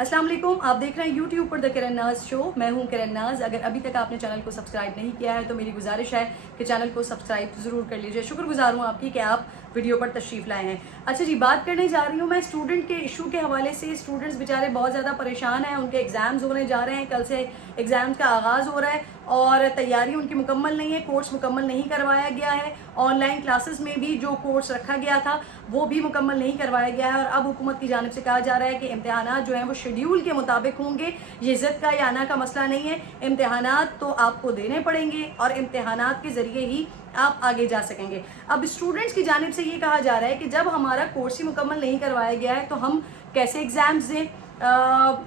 अस्सलाम वालेकुम, आप देख रहे हैं यूट्यूब पर द किरण नाज शो। मैं हूं किरण नाज। अगर अभी तक आपने चैनल को सब्सक्राइब नहीं किया है तो मेरी गुजारिश है कि चैनल को सब्सक्राइब ज़रूर कर लीजिए। शुक्रगुजार हूं आपकी कि आप वीडियो पर तशरीफ़ लाए हैं। अच्छा जी, बात करने जा रही हूं मैं स्टूडेंट के इशू के हवाले से। स्टूडेंट्स बेचारे बहुत ज़्यादा परेशान हैं, उनके एग्ज़ाम्स होने जा रहे हैं, कल से एग्ज़ाम्स का आगाज़ हो रहा है और तैयारी उनकी मुकम्मल नहीं है, कोर्स मुकम्मल नहीं करवाया गया है। ऑनलाइन क्लासेस में भी जो कोर्स रखा गया था वो भी मुकम्मल नहीं करवाया गया है और अब हुकूमत की जानिब से कहा जा रहा है कि इम्तिहानात जो हैं वो शेड्यूल के मुताबिक होंगे। ये ज़िद का या आना का मसला नहीं है, इम्तिहानात तो आपको देने पड़ेंगे और इम्तिहानात के ज़रिए ही आप आगे जा सकेंगे। अब स्टूडेंट्स की जानिब से ये कहा जा रहा है कि जब हमारा कोर्स ही मुकम्मल नहीं करवाया गया है तो हम कैसे एग्ज़ाम्स दें,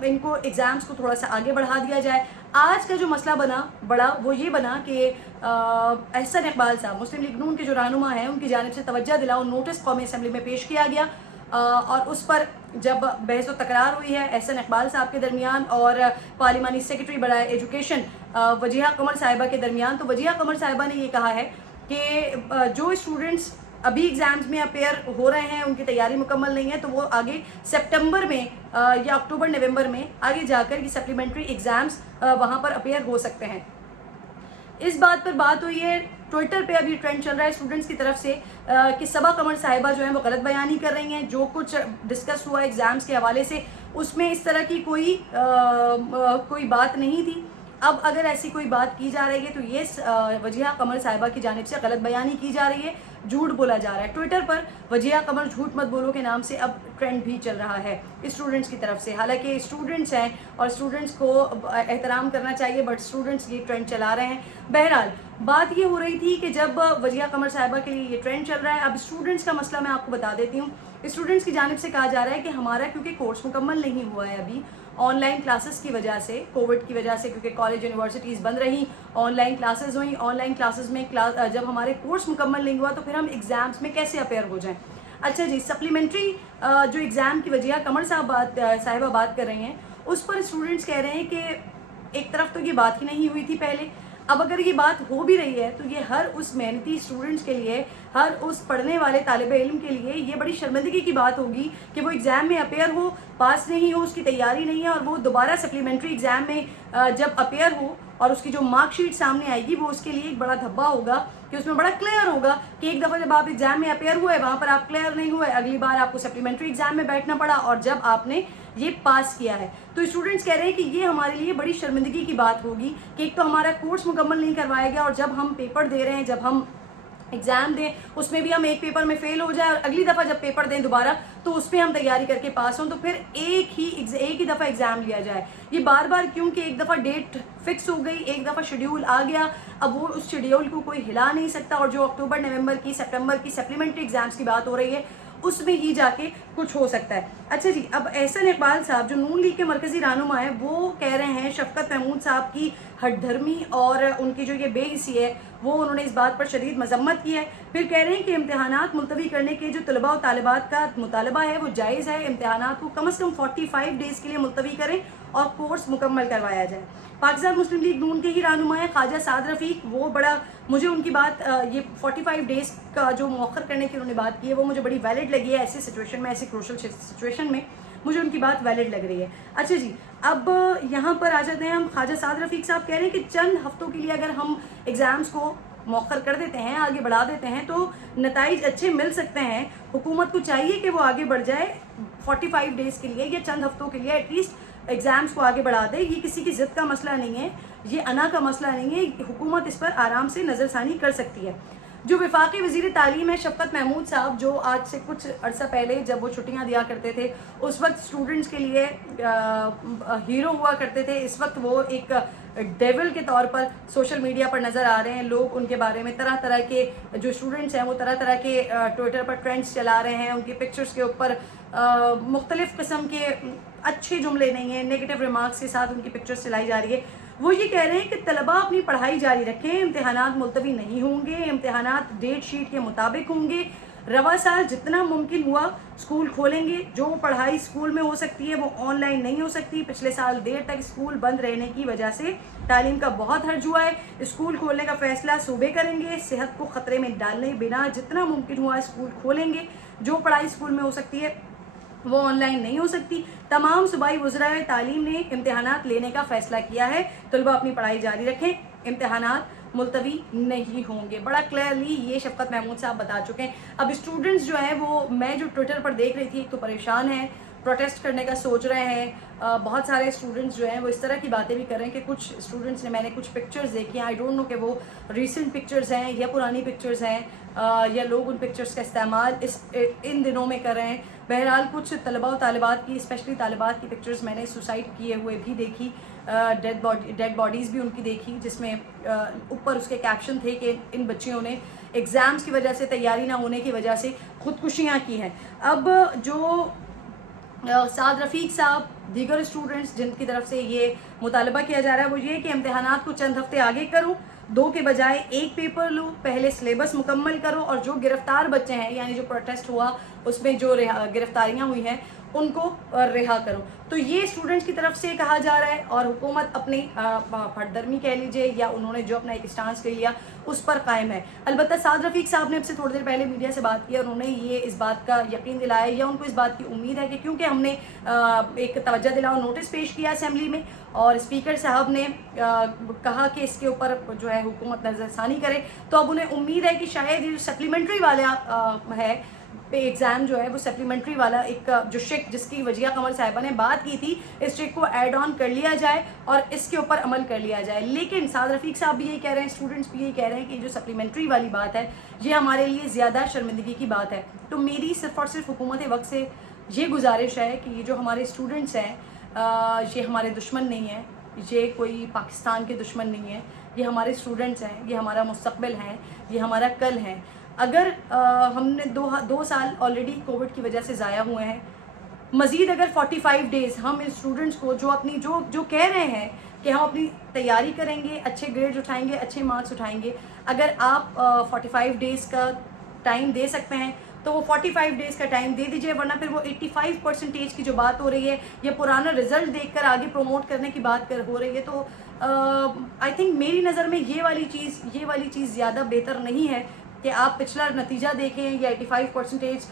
इनको एग्ज़ाम्स को थोड़ा सा आगे बढ़ा दिया जाए। आज का जो मसला बड़ा वो ये बना कि एहसन इकबाल साहब मुस्लिम लीग नून के जो रहनुमा हैं उनकी जानिब से तवज्जो दिलाओ नोटिस कौमी असम्बली में पेश किया गया और उस पर जब बहस व तकरार हुई है एहसन इकबाल साहब के दरमियान और पार्लिमानी सेक्रेटरी बराए एजुकेशन वजीहा कमर साहिबा के दरमियान, तो वजीहा कमर साहिबा ने ये कहा है कि जो स्टूडेंट्स अभी एग्ज़ाम्स में अपेयर हो रहे हैं उनकी तैयारी मुकम्मल नहीं है तो वो आगे सितंबर में या अक्टूबर नवंबर में आगे जाकर ये सप्लीमेंट्री एग्ज़ाम्स वहाँ पर अपेयर हो सकते हैं। इस बात पर बात हुई है, ट्विटर पे अभी ट्रेंड चल रहा है स्टूडेंट्स की तरफ से कि सबा कमर साहिबा जो है वो गलत बयानी कर रही हैं। जो कुछ डिस्कस हुआ एग्ज़ाम्स के हवाले से उसमें इस तरह की कोई बात नहीं थी। अब अगर ऐसी कोई बात की जा रही है तो ये वजीहा कमर साहिबा की जानिब से गलत बयानी की जा रही है, झूठ बोला जा रहा है। ट्विटर पर वजीहा कमर झूठ मत बोलो के नाम से अब ट्रेंड भी चल रहा है स्टूडेंट्स की तरफ से। हालांकि स्टूडेंट्स हैं और स्टूडेंट्स को एहतराम करना चाहिए बट स्टूडेंट्स ये ट्रेंड चला रहे हैं। बहरहाल बात ये हो रही थी कि जब वजीहा कमर साहिबा के लिए ये ट्रेंड चल रहा है, अब स्टूडेंट्स का मसला मैं आपको बता देती हूँ। स्टूडेंट्स की जानिब से कहा जा रहा है कि हमारा क्योंकि कोर्स मुकम्मल नहीं हुआ है अभी ऑनलाइन क्लासेस की वजह से, कोविड की वजह से, क्योंकि कॉलेज यूनिवर्सिटीज़ बंद रही, ऑनलाइन क्लासेस हुई। ऑनलाइन क्लासेस में जब हमारे कोर्स मुकम्मल नहीं हुआ तो फिर हम एग्ज़ाम्स में कैसे अपेयर हो जाएं। अच्छा जी, सप्लीमेंट्री जो एग्ज़ाम की वजीहा कमर साहिबा बात कर रही हैं उस पर स्टूडेंट्स कह रहे हैं कि एक तरफ तो ये बात ही नहीं हुई थी पहले, अब अगर ये बात हो भी रही है तो ये हर उस मेहनती स्टूडेंट्स के लिए, हर उस पढ़ने वाले तालिबे इल्म के लिए ये बड़ी शर्मिंदगी की बात होगी कि वो एग्ज़ाम में अपेयर हो, पास नहीं हो, उसकी तैयारी नहीं है और वो दोबारा सप्लीमेंट्री एग्ज़ाम में जब अपेयर हो और उसकी जो मार्कशीट सामने आएगी वो उसके लिए एक बड़ा धब्बा होगा कि उसमें बड़ा क्लियर होगा कि एक दफ़ा जब आप एग्ज़ाम में अपेयर हुए वहाँ पर आप क्लियर नहीं हुए, अगली बार आपको सप्लीमेंट्री एग्ज़ाम में बैठना पड़ा और जब आपने ये पास किया है। तो स्टूडेंट्स कह रहे हैं कि ये हमारे लिए बड़ी शर्मिंदगी की बात होगी कि एक तो हमारा कोर्स मुकम्मल नहीं करवाया गया और जब हम पेपर दे रहे हैं, जब हम एग्ज़ाम दें उसमें भी हम एक पेपर में फेल हो जाए और अगली दफ़ा जब पेपर दें दोबारा तो उस पर हम तैयारी करके पास हों तो फिर एक ही दफ़ा एग्ज़ाम लिया जाए। ये बार बार क्यों कि एक दफ़ा डेट फिक्स हो गई, एक दफ़ा शेड्यूल आ गया, अब वो उस शेड्यूल को कोई हिला नहीं सकता और जो अक्टूबर नवंबर की सितंबर की सप्लीमेंट्री एग्ज़ाम्स की बात हो रही है उसमें ही जाके कुछ हो सकता है। अच्छा जी, अब एहसन इकबाल साहब जो नून लीग के मरकज़ी रहनुमा है वो कह रहे हैं शफकत महमूद साहब की हठधर्मी और उनकी जो ये बेहिसी है वो उन्होंने इस बात पर शदीद मजम्मत की है। फिर कह रहे हैं कि इम्तिहानात मुलतवी करने के जो तलबा और तालिबात का मुतालबा है वो जायज़ है, इम्तिहानात को कम से कम 45 डेज़ के लिए मुलतवी करें और कोर्स मुकम्मल करवाया जाए। पाकिस्तान मुस्लिम लीग नून के ही रहनुमा है ख्वाजा साद रफ़ीक, वो बड़ा मुझे उनकी बात ये 45 डेज़ का जो मौखर करने की उन्होंने बात की है वो मुझे बड़ी वैलिड लगी है। ऐसी सिचुएशन में, ऐसी क्रूशल सिचुएशन में मुझे उनकी बात वैलिड लग रही है। अच्छा जी, अब यहाँ पर आ जाते हैं हम। ख्वाजा साद रफ़ीक साहब कह रहे हैं कि चंद हफ्तों के लिए अगर हम एग्ज़ाम्स को मौखर कर देते हैं, आगे बढ़ा देते हैं तो नताइज अच्छे मिल सकते हैं। हुकूमत को चाहिए कि वो आगे बढ़ जाए 45 डेज़ के लिए या चंद हफ्तों के लिए एटलीस्ट एग्ज़ाम्स को आगे बढ़ा दे। ये किसी की ज़िद का मसला नहीं है, ये अना का मसला नहीं है, हुकूमत इस पर आराम से नज़रसानी कर सकती है। जो वफाकी वज़ीर तालीम है शफकत महमूद साहब, जो आज से कुछ अर्सा पहले जब वो छुट्टियां दिया करते थे उस वक्त स्टूडेंट्स के लिए हीरो हुआ करते थे, इस वक्त वो एक डेविल के तौर पर सोशल मीडिया पर नज़र आ रहे हैं। लोग उनके बारे में तरह तरह के, जो स्टूडेंट्स हैं वो तरह तरह के ट्विटर पर ट्रेंड्स चला रहे हैं, उनकी पिक्चर्स के ऊपर मुख्तलिफ़ किस्म के अच्छे जुमले नहीं हैं, नेगेटिव रिमार्क्स के साथ उनकी पिक्चर्स चलाई जा रही है। वो ये कह रहे हैं कि तलबा अपनी पढ़ाई जारी रखें, इम्तिहानात मुलतवी नहीं होंगे, इम्तिहानात डेट शीट के मुताबिक होंगे, रवा साल जितना मुमकिन हुआ स्कूल खोलेंगे, जो पढ़ाई स्कूल में हो सकती है वो ऑनलाइन नहीं हो सकती। पिछले साल देर तक स्कूल बंद रहने की वजह से तालीम का बहुत हर्ज हुआ है। स्कूल खोलने का फैसला सूबे करेंगे, सेहत को ख़तरे में डालने बिना जितना मुमकिन हुआ स्कूल खोलेंगे। जो पढ़ाई स्कूल में हो सकती है वो ऑनलाइन नहीं हो सकती। तमाम सूबाई वज़राए तालीम ने इम्तिहानात लेने का फ़ैसला किया है, तलबा अपनी पढ़ाई जारी रखें, इम्तिहानात मुलतवी नहीं होंगे। बड़ा क्लियरली ये शफकत महमूद साहब बता चुके हैं। अब स्टूडेंट्स जो हैं वो, मैं जो ट्विटर पर देख रही थी, एक तो परेशान हैं, प्रोटेस्ट करने का सोच रहे हैं। बहुत सारे स्टूडेंट्स जो हैं वो इस तरह की बातें भी कर रहे हैं कि कुछ स्टूडेंट्स ने, मैंने कुछ पिक्चर्स देखी हैं, आई डोंट नो कि वो रीसेंट पिक्चर्स हैं या पुरानी पिक्चर्स हैं, या लोग उन पिक्चर्स का इस्तेमाल इन दिनों में कर रहे हैं। बहरहाल कुछ तलबा और तालिबात की, स्पेशली तालिबात की पिक्चर्स मैंने सुसाइड किए हुए भी देखी, डेड बॉडीज़ भी उनकी देखी, जिसमें ऊपर उसके कैप्शन थे कि इन बच्चियों ने एग्ज़ाम्स की वजह से, तैयारी ना होने की वजह से ख़ुदकुशियाँ की हैं। अब जो साद रफ़ीक साहब, दीगर स्टूडेंट्स जिनकी तरफ से ये मुतालबा किया जा रहा है वो ये कि इम्तिहानात को चंद हफ्ते आगे करो, 2 के बजाय 1 पेपर लो, पहले सिलेबस मुकम्मल करो, और जो गिरफ्तार बच्चे हैं, यानी जो प्रोटेस्ट हुआ उसमें जो गिरफ्तारियाँ हुई हैं उनको रिहा करो। तो ये स्टूडेंट्स की तरफ से कहा जा रहा है, और हुकूमत अपनी फटदर्मी कह लीजिए, या उन्होंने जो अपना एक स्टांस ले लिया उस पर कायम है। अलबत्ता साद रफ़ीक साहब ने आपसे थोड़ी देर पहले मीडिया से बात की, और उन्होंने ये इस बात का यकीन दिलाया, या उनको इस बात की उम्मीद है कि क्योंकि हमने एक तवज्जो दिलाओ नोटिस पेश किया असेंबली में, और स्पीकर साहब ने कहा कि इसके ऊपर जो है हुकूमत नज़रसानी करे, तो अब उन्हें उम्मीद है कि शायद ये सप्लीमेंट्री वाला है पे एग्ज़ाम जो है वो सप्लीमेंट्री वाला एक जो शिक जिसकी वजिया कमर साहिबा ने बात की थी, इस शिक को ऐड ऑन कर लिया जाए और इसके ऊपर अमल कर लिया जाए। लेकिन साद रफ़ीक साहब भी यही कह रहे हैं, स्टूडेंट्स भी यही कह रहे हैं कि जो सप्लीमेंट्री वाली बात है ये हमारे लिए ज़्यादा शर्मिंदगी की बात है। तो मेरी सिर्फ़ और सिर्फ हुकूमत वक्त से ये गुजारिश है कि ये जो हमारे स्टूडेंट्स हैं ये हमारे दुश्मन नहीं हैं, ये कोई पाकिस्तान के दुश्मन नहीं है, ये हमारे स्टूडेंट्स हैं, ये हमारा मुस्तक़बिल हैं, ये हमारा कल हैं। अगर हमने 2 साल ऑलरेडी कोविड की वजह से ज़ाया हुए हैं, मज़ीद अगर 45 डेज़ हम इन स्टूडेंट्स को जो अपनी जो कह रहे हैं कि हम अपनी तैयारी करेंगे, अच्छे ग्रेड्स उठाएंगे, अच्छे मार्क्स उठाएंगे, अगर आप 45 डेज़ का टाइम दे सकते हैं तो वो 45 डेज़ का टाइम दे दीजिए, वरना फिर वो 85% की जो बात हो रही है, या पुराना रिज़ल्ट देखकर आगे प्रमोट करने की बात हो रही है, तो आई थिंक मेरी नज़र में ये वाली चीज़ ज़्यादा बेहतर नहीं है कि आप पिछला नतीजा देखें या 85%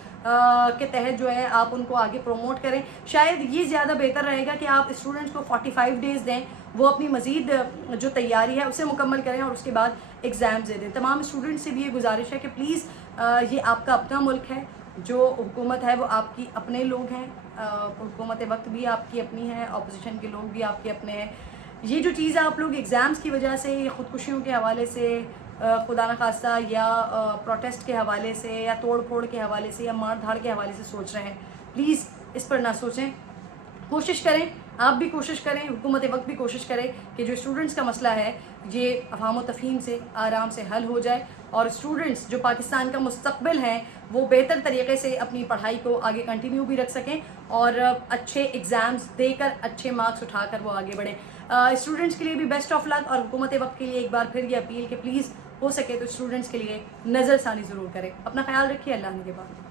के तहत जो है आप उनको आगे प्रमोट करें। शायद ये ज़्यादा बेहतर रहेगा कि आप स्टूडेंट्स को 45 डेज़ दें, वो अपनी मज़ीद जो तैयारी है उसे मुकम्मल करें और उसके बाद एग्ज़ाम्स दे दें। तमाम स्टूडेंट्स से भी ये गुजारिश है कि प्लीज़ ये आपका अपना मुल्क है, जो हुकूमत है वो आपकी अपने लोग हैं, हुकूमत वक्त भी आपकी अपनी है, अपोजिशन के लोग भी आपके अपने हैं। ये जो चीज़ आप लोग एग्ज़ाम्स की वजह से, ख़ुदकुशियों के हवाले से, खुदा न खास्ता, या प्रोटेस्ट के हवाले से, या तोड़ फोड़ के हवाले से, या मार धाड़ के हवाले से सोच रहे हैं, प्लीज़ इस पर ना सोचें। कोशिश करें, आप भी कोशिश करें, हुकूमत वक्त भी कोशिश करे कि जो स्टूडेंट्स का मसला है ये अफ़हाम व तफ़हीम से आराम से हल हो जाए, और स्टूडेंट्स जो पाकिस्तान का मुस्तक़बिल हैं वो बेहतर तरीके से अपनी पढ़ाई को आगे कंटिन्यू भी रख सकें, और अच्छे एग्ज़ाम्स देकर अच्छे मार्क्स उठाकर वो आगे बढ़ें। स्टूडेंट्स के लिए भी बेस्ट ऑफ लक, और हुकूमत वक्त के लिए एक बार फिर ये अपील कि प्लीज़ हो सके तो स्टूडेंट्स के लिए नज़रसानी ज़रूर करें। अपना ख्याल रखिए, अल्लाह के बाद।